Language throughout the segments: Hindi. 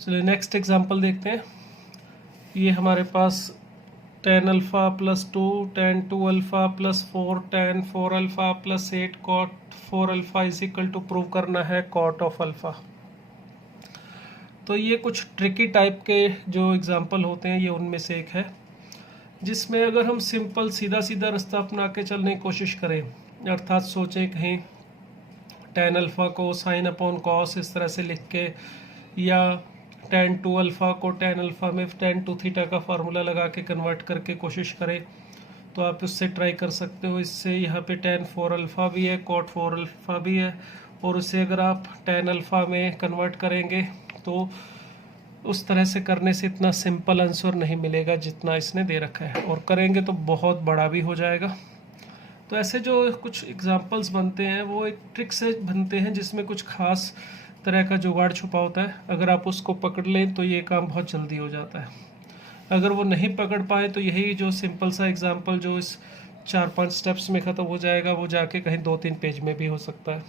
चलिए नेक्स्ट एग्जांपल देखते हैं। ये हमारे पास tan alpha plus 2 tan 2 alpha plus 4 tan 4 alpha plus 8 cot 4 alpha is equal to prove करना है cot ऑफ अल्फ़ा। तो ये कुछ ट्रिकी टाइप के जो एग्जांपल होते हैं ये उनमें से एक है, जिसमें अगर हम सिंपल सीधा सीधा रास्ता अपना के चलने की कोशिश करें, अर्थात सोचें कहीं tan अल्फ़ा को साइन अपॉन कॉस इस तरह से लिख के, या tan 2 अल्फ़ा को tan अल्फ़ा में tan 2 थीटा का फार्मूला लगा के कन्वर्ट करके कोशिश करें, तो आप उससे ट्राई कर सकते हो। इससे यहाँ पे tan 4 अल्फ़ा भी है, cot 4 अल्फ़ा भी है, और उसे अगर आप tan अल्फ़ा में कन्वर्ट करेंगे तो उस तरह से करने से इतना सिंपल आंसर नहीं मिलेगा जितना इसने दे रखा है, और करेंगे तो बहुत बड़ा भी हो जाएगा। तो ऐसे जो कुछ एग्जांपल्स बनते हैं वो एक ट्रिक से बनते हैं जिसमें कुछ खास तरह का जुगाड़ छुपा होता है। अगर आप उसको पकड़ लें तो ये काम बहुत जल्दी हो जाता है। अगर वो नहीं पकड़ पाए तो यही जो सिंपल सा एग्जांपल जो इस 4-5 स्टेप्स में ख़त्म हो जाएगा वो जाके कहीं 2-3 पेज में भी हो सकता है।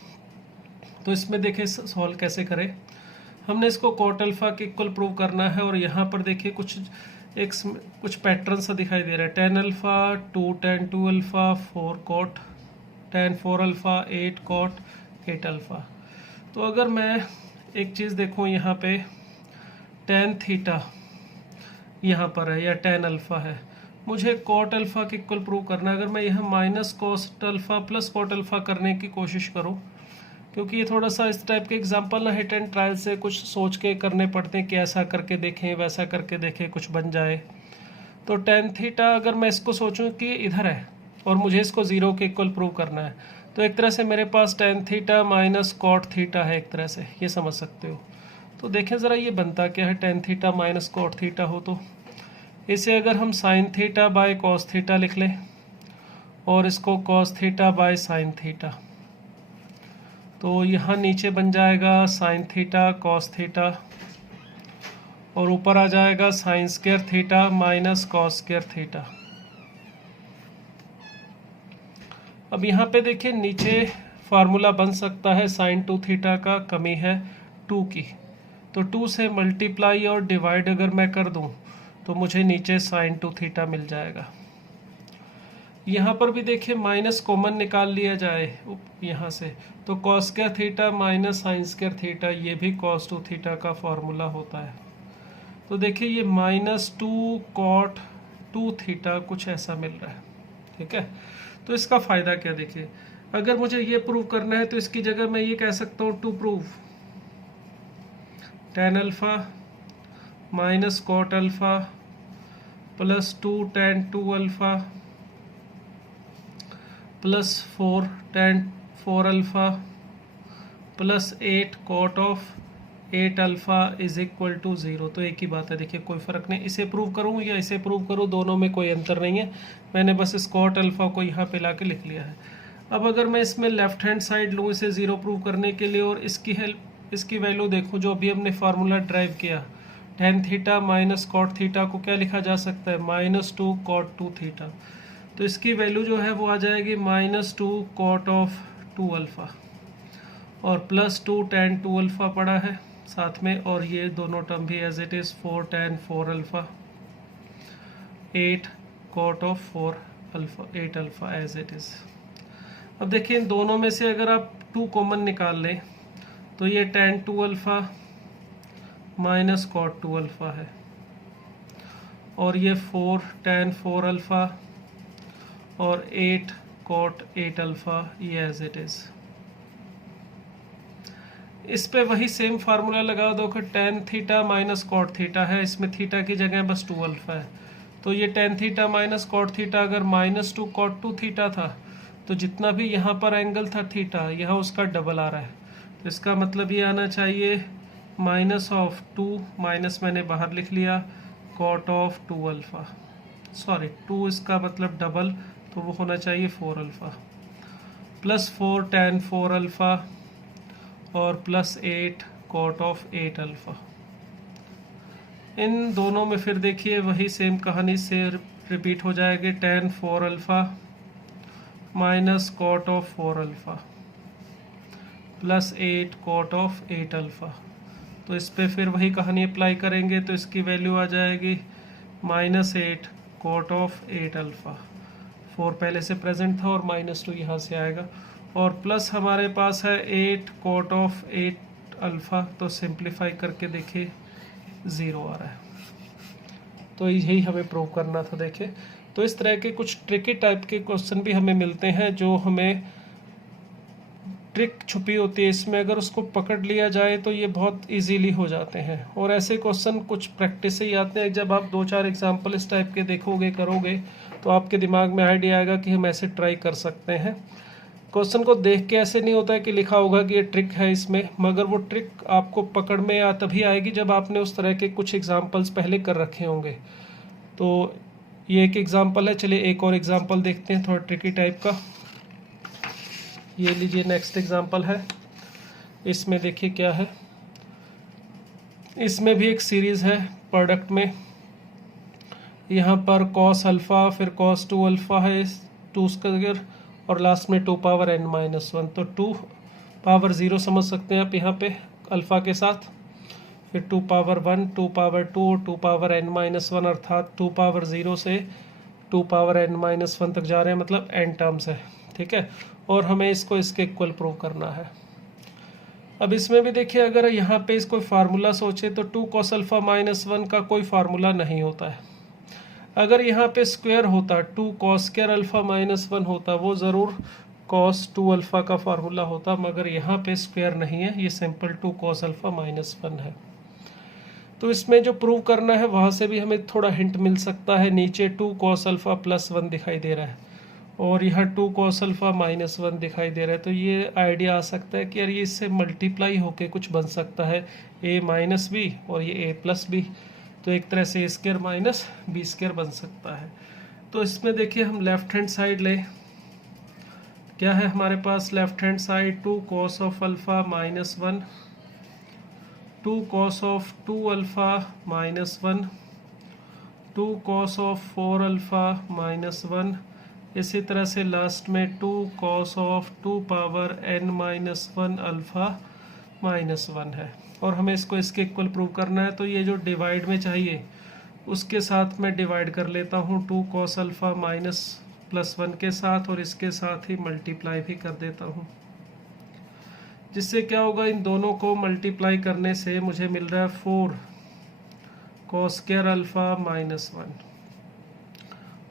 तो इसमें देखें सॉल्व कैसे करें। हमने इसको cot अल्फ़ा के इक्वल प्रूव करना है, और यहाँ पर देखिए कुछ पैटर्न सा दिखाई दे रहा है। tan alpha 2 tan 2 alpha 4 cot tan 4 alpha 8 cot 8 alpha. तो अगर मैं एक चीज़ देखूँ यहाँ पे tan थीटा यहाँ पर है या tan अल्फ़ा है, मुझे cot अल्फ़ा के इक्वल प्रूव करना है। अगर मैं यहाँ minus cos alpha plus cot alpha करने की कोशिश करूँ, क्योंकि ये थोड़ा सा इस टाइप के एग्जांपल ना हिट एंड ट्रायल से कुछ सोच के करने पड़ते हैं कि ऐसा करके देखें वैसा करके देखें कुछ बन जाए। तो tan थीटा अगर मैं इसको सोचूं कि इधर है और मुझे इसको 0 के इक्वल प्रूव करना है, तो एक तरह से मेरे पास tan theta minus cot theta है, एक तरह से ये समझ सकते हो। तो देखें ज़रा ये बनता क्या है, tan theta minus cot theta हो तो इसे अगर हम sine theta by cos theta लिख लें, और इसको cos theta by sine theta, तो यहाँ नीचे बन जाएगा साइन थीटा कॉस थीटा, और ऊपर आ जाएगा sine square theta minus cos square theta. अब यहाँ पे देखिए नीचे फार्मूला बन सकता है साइन 2 थीटा का, कमी है 2 की, तो 2 से मल्टीप्लाई और डिवाइड अगर मैं कर दूँ तो मुझे नीचे साइन 2 थीटा मिल जाएगा। यहाँ पर भी देखिए माइनस कॉमन निकाल लिया जाए यहाँ से, तो cos square theta minus sine square theta, ये भी कॉस 2 थीटा का फॉर्मूला होता है। तो देखिए ये माइनस 2 कॉट 2 थीटा कुछ ऐसा मिल रहा है, ठीक है। तो इसका फ़ायदा क्या, देखिए अगर मुझे ये प्रूव करना है तो इसकी जगह मैं ये कह सकता हूँ to prove tan alpha minus cot alpha plus 2 tan 2 alpha plus 4 tan 4 alpha plus 8 cot of 8 alpha is equal to 0। तो एक ही बात है, देखिए कोई फ़र्क नहीं, इसे प्रूव करूँ या इसे प्रूव करूँ दोनों में कोई अंतर नहीं है। मैंने बस इस cot अल्फ़ा को यहाँ पे ला के लिख लिया है। अब अगर मैं इसमें लेफ्ट हैंड साइड लूँ इसे 0 प्रूव करने के लिए, और इसकी वैल्यू देखूँ जो अभी हमने फार्मूला ड्राइव किया, tan theta minus cot theta को क्या लिखा जा सकता है, -2 cot 2 थीटा। तो इसकी वैल्यू जो है वो आ जाएगी -2 cot ऑफ 2 अल्फ़ा, और प्लस 2 tan 2 अल्फ़ा पड़ा है साथ में, और ये दोनों टर्म भी as it is 4 tan 4 alpha 8 cot of 4 alpha 8 alpha as it is. अब देखिए इन दोनों में से अगर आप 2 कॉमन निकाल लें तो ये tan 2 alpha minus cot 2 alpha है, और ये 4 tan 4 अल्फ़ा और 8 cot 8 अल्फ़ा, ये एज इट इज़। इस पे वही सेम फार्मूला लगा दो कि tan theta minus cot theta है, इसमें थीटा की जगह बस 2 अल्फ़ा है, तो ये tan theta minus cot theta अगर -2 cot 2 थीटा था, तो जितना भी यहाँ पर एंगल था थीटा, यहाँ उसका डबल आ रहा है। तो इसका मतलब ये आना चाहिए -2 माइनस मैंने बाहर लिख लिया cot ऑफ 2 अल्फ़ा, सॉरी 2 इसका मतलब डबल, तो वो होना चाहिए 4 अल्फ़ा, प्लस 4 tan 4 अल्फ़ा और प्लस 8 cot ऑफ 8 अल्फ़ा। इन दोनों में फिर देखिए वही सेम कहानी से रिपीट हो जाएगी, tan 4 alpha minus cot of 4 alpha plus 8 cot of 8 alpha. तो इस पे फिर वही कहानी अप्लाई करेंगे, तो इसकी वैल्यू आ जाएगी -8 कॉट ऑफ 8 अल्फ़ा। 4 पहले से प्रेजेंट था और -2 यहाँ से आएगा, और प्लस हमारे पास है 8 कॉट ऑफ 8 अल्फ़ा। तो सिंप्लीफाई करके देखिए 0 आ रहा है। तो यही हमें प्रूव करना था। देखिए, तो इस तरह के कुछ ट्रिकी टाइप के क्वेश्चन भी हमें मिलते हैं, जो हमें ट्रिक छुपी होती है इसमें, अगर उसको पकड़ लिया जाए तो ये बहुत इजीली हो जाते हैं। और ऐसे क्वेश्चन कुछ प्रैक्टिस से ही आते हैं। जब आप 2-4 एग्जाम्पल इस टाइप के देखोगे, करोगे, तो आपके दिमाग में आइडिया आएगा कि हम ऐसे ट्राई कर सकते हैं। क्वेश्चन को देख के ऐसे नहीं होता है कि लिखा होगा कि ये ट्रिक है इसमें, मगर वो ट्रिक आपको पकड़ में तभी आएगी जब आपने उस तरह के कुछ एग्जाम्पल्स पहले कर रखे होंगे। तो ये एक एग्जाम्पल है। चलिए एक और एग्जाम्पल देखते हैं थोड़ा ट्रिकी टाइप का। ये लीजिए नेक्स्ट एग्जाम्पल है। इसमें देखिए क्या है, इसमें भी एक सीरीज़ है प्रोडक्ट में। यहाँ पर cos अल्फ़ा, फिर cos 2 अल्फ़ा है 2 स्क्वायर, और लास्ट में 2 पावर n-1। तो 2 पावर 0 समझ सकते हैं आप यहाँ पे अल्फ़ा के साथ, फिर 2 पावर 1, 2 पावर 2, 2 पावर n-1, अर्थात 2 पावर 0 से 2 पावर n-1 तक जा रहे हैं, मतलब n टर्म्स है। ठीक है, और हमें इसको इसके इक्वल प्रूव करना है। अब इसमें भी देखिए, अगर यहाँ पे इसको फार्मूला सोचे तो 2 cos अल्फ़ा -1 का कोई फार्मूला नहीं होता है। अगर यहाँ पे स्क्वायर होता, 2 cos स्क्वायर अल्फ़ा -1 होता, वो ज़रूर cos 2 अल्फ़ा का फार्मूला होता, मगर यहाँ पे स्क्वायर नहीं है, ये सिंपल 2 cos अल्फ़ा -1 है। तो इसमें जो प्रूव करना है वहाँ से भी हमें थोड़ा हिंट मिल सकता है। नीचे 2 cos अल्फ़ा +1 दिखाई दे रहा है, और यहाँ 2 cos अल्फ़ा -1 दिखाई दे रहा है। तो ये आइडिया आ सकता है कि यार ये इससे मल्टीप्लाई होके कुछ बन सकता है, a माइनस बी और ये a प्लस बी। तो एक तरह से a square minus B square बन सकता है। तो इसमें देखिए हम लेफ्ट हैंड साइड लें, क्या है हमारे पास left hand side 2 cos of alpha -1, 2 cos of 2 alpha -1, 2 cos of 4 alpha -1, इसी तरह से लास्ट में 2 cos of 2 power n-1 alpha -1 है। और हमें इसको इसके इक्वल प्रूव करना है। तो ये जो डिवाइड में चाहिए उसके साथ मैं डिवाइड कर लेता हूँ 2 cos अल्फ़ा -1 के साथ, और इसके साथ ही मल्टीप्लाई भी कर देता हूँ, जिससे क्या होगा, इन दोनों को मल्टीप्लाई करने से मुझे मिल रहा है 4 cos स्क्वायर अल्फ़ा -1,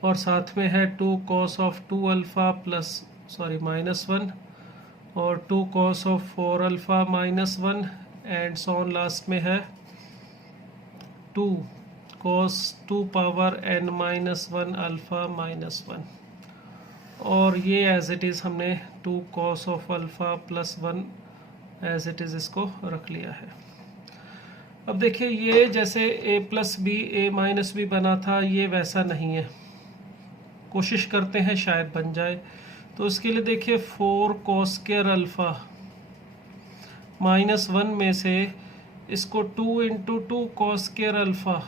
और साथ में है 2 cos ऑफ 2 अल्फ़ा -1, और 2 cos of 4 alpha -1, and so on last में है 2 cos 2 पावर n-1 अल्फ़ा -1। और ये एज इट इज़ हमने 2 cos of alpha +1 as it is इसको रख लिया है। अब देखिए, ये जैसे a plus B a minus B बना था, ये वैसा नहीं है। कोशिश करते हैं शायद बन जाए। तो इसके लिए देखिए 4 cos स्क्वायर अल्फ़ा -1 में से इसको 2 × 2 cos स्क्वायर अल्फ़ा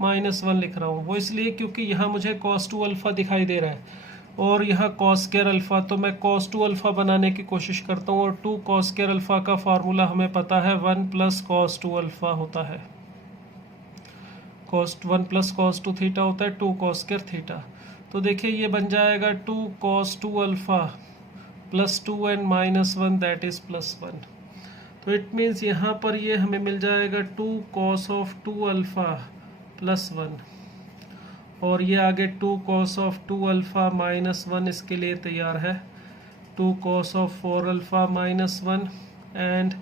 -1 लिख रहा हूँ। वो इसलिए क्योंकि यहाँ मुझे cos 2 अल्फ़ा दिखाई दे रहा है, और यहाँ cos स्क्वायर अल्फ़ा, तो मैं cos 2 अल्फ़ा बनाने की कोशिश करता हूँ। और 2 cos स्क्वायर अल्फ़ा का फार्मूला हमें पता है 1 + cos 2 अल्फ़ा होता है। 1 + cos 2 थीटा होता है 2 cos स्क्वायर थीटा। तो देखिए ये बन जाएगा 2 cos 2 alpha + 2n-1 that is +1। तो इट मीन्स यहाँ पर ये हमें मिल जाएगा 2 cos ऑफ 2 अल्फ़ा +1, और ये आगे 2 cos ऑफ 2 अल्फ़ा -1 इसके लिए तैयार है, 2 cos of 4 alpha -1, and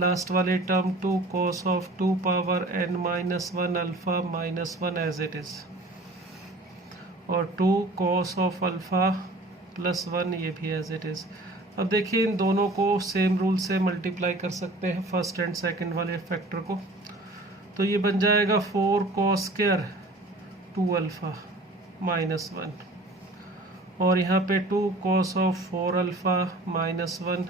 last वाले term 2 cos of 2 power n-1 alpha -1 as it is, और 2 cos ऑफ अल्फ़ा +1 ये भी एज इट इज़। अब देखिए इन दोनों को सेम रूल से मल्टीप्लाई कर सकते हैं, फर्स्ट एंड सेकंड वाले फैक्टर को। तो ये बन जाएगा 4 cos स्क्वायर 2 अल्फ़ा -1, और यहाँ पे 2 cos of 4 alpha -1,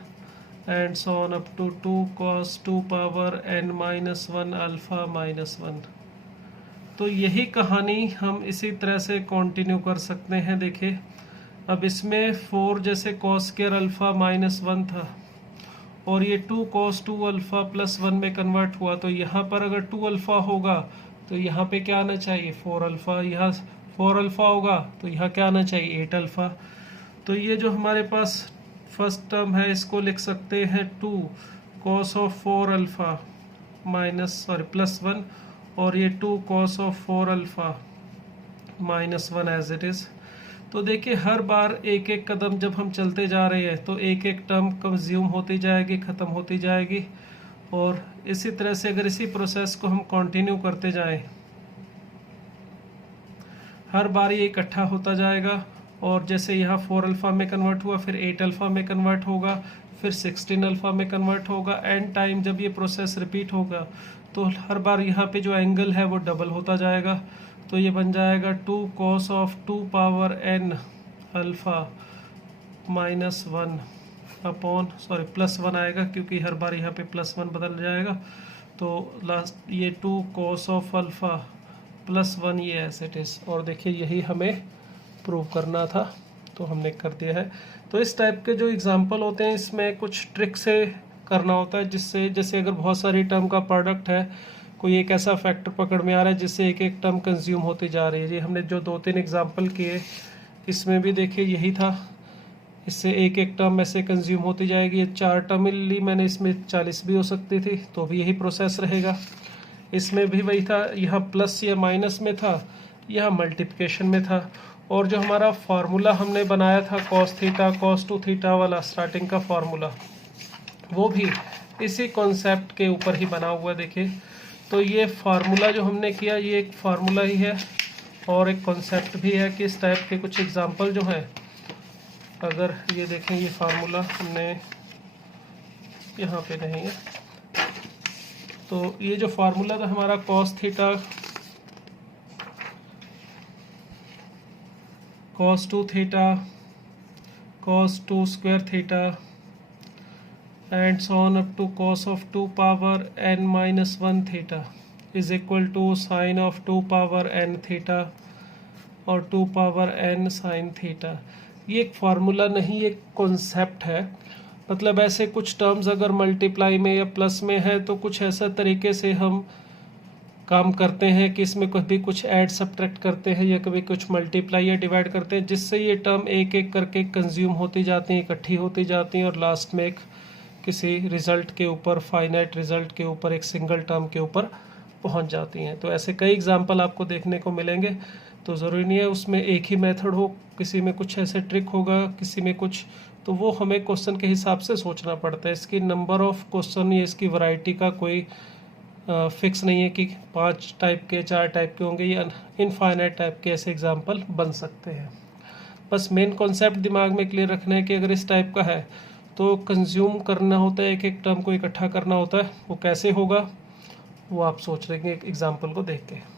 and so on up to 2 cos 2 power n-1 alpha -1। तो यही कहानी हम इसी तरह से कंटिन्यू कर सकते हैं। देखिए अब इसमें 4 जैसे cos स्क्वायर अल्फ़ा -1 था, और ये 2 cos 2 अल्फ़ा प्लस 1 में कन्वर्ट हुआ, तो यहाँ पर अगर 2 अल्फ़ा होगा तो यहाँ पे क्या आना चाहिए 4 अल्फ़ा, यहाँ 4 अल्फ़ा होगा तो यहाँ क्या आना चाहिए 8 अल्फ़ा। तो ये जो हमारे पास फर्स्ट टर्म है इसको लिख सकते हैं 2 cos ऑफ 4 अल्फ़ा प्लस 1, और ये 2 cos of 4 alpha minus 1 as it is. तो देखिए हर बार एक एक कदम जब हम चलते जा रहे हैं तो एक एक टर्म कंज्यूम होती जाएगी, ख़त्म होती जाएगी, और इसी तरह से अगर इसी प्रोसेस को हम कंटिन्यू करते जाएं हर बार ये इकट्ठा होता जाएगा, और जैसे यहाँ 4 अल्फ़ा में कन्वर्ट हुआ, फिर 8 अल्फ़ा में कन्वर्ट होगा, फिर 16 अल्फ़ा में कन्वर्ट होगा। एंड टाइम जब ये प्रोसेस रिपीट होगा तो हर बार यहाँ पे जो एंगल है वो डबल होता जाएगा। तो ये बन जाएगा 2 cos of 2 power n alpha minus 1 upon plus 1 आएगा, क्योंकि हर बार यहाँ पे प्लस 1 बदल जाएगा। तो लास्ट ये 2 cos ऑफ अल्फ़ा प्लस 1 ये एज इट इज़। और देखिए यही हमें प्रूव करना था तो हमने कर दिया है। तो इस टाइप के जो एग्जांपल होते हैं इसमें कुछ ट्रिक से करना होता है, जिससे जैसे अगर बहुत सारी टर्म का प्रोडक्ट है, कोई एक ऐसा फैक्टर पकड़ में आ रहा है जिससे एक एक टर्म कंज्यूम होती जा रही है। ये हमने जो 2-3 एग्जांपल किए इसमें भी देखिए यही था, इससे एक एक टर्म ऐसे कंज्यूम होती जाएगी। ये 4 टर्म ली मैंने, इसमें 40 भी हो सकती थी, तो भी यही प्रोसेस रहेगा। इसमें भी वही था, यहाँ प्लस या माइनस में था, यहाँ मल्टीप्लिकेशन में था। और जो हमारा फार्मूला हमने बनाया था cos थीटा cos 2 थीटा वाला स्टार्टिंग का फार्मूला, वो भी इसी कॉन्सेप्ट के ऊपर ही बना हुआ है। देखिए तो ये फार्मूला जो हमने किया ये एक फार्मूला ही है और एक कॉन्सेप्ट भी है कि इस टाइप के कुछ एग्जांपल जो हैं, अगर ये देखें ये फार्मूला हमने यहाँ पे नहीं है, तो ये जो फार्मूला था हमारा cos theta cos 2 theta cos 2 square theta and so on up to cos of 2 power n minus 1 theta is equal to sin of 2 power n theta और 2 power n sin theta। ये एक फार्मूला नहीं, एक कॉन्सेप्ट है। मतलब ऐसे कुछ टर्म्स अगर मल्टीप्लाई में या प्लस में है तो कुछ ऐसा तरीके से हम काम करते हैं कि इसमें कभी कुछ ऐड सब्ट्रैक्ट करते हैं या कभी कुछ मल्टीप्लाई या डिवाइड करते हैं, जिससे ये टर्म एक एक करके कंज्यूम होती जाती हैं, इकट्ठी होती जाती हैं और लास्ट में एक किसी रिज़ल्ट के ऊपर, फाइनाइट रिज़ल्ट के ऊपर, एक सिंगल टर्म के ऊपर पहुंच जाती हैं। तो ऐसे कई एग्जांपल आपको देखने को मिलेंगे। तो ज़रूरी नहीं है उसमें एक ही मेथड हो, किसी में कुछ ऐसे ट्रिक होगा, किसी में कुछ, तो वो हमें क्वेश्चन के हिसाब से सोचना पड़ता है। इसकी नंबर ऑफ़ क्वेश्चन या इसकी वैरायटी का कोई फिक्स नहीं है कि 5 टाइप के 4 टाइप के होंगे या इनफाइनाइट टाइप के ऐसे एग्जाम्पल बन सकते हैं। बस मेन कॉन्सेप्ट दिमाग में क्लियर रखना है कि अगर इस टाइप का है तो कंज्यूम करना होता है, एक एक टर्म को इकट्ठा करना होता है। वो कैसे होगा वो आप सोच लेंगे एक एग्जाम्पल को देख के।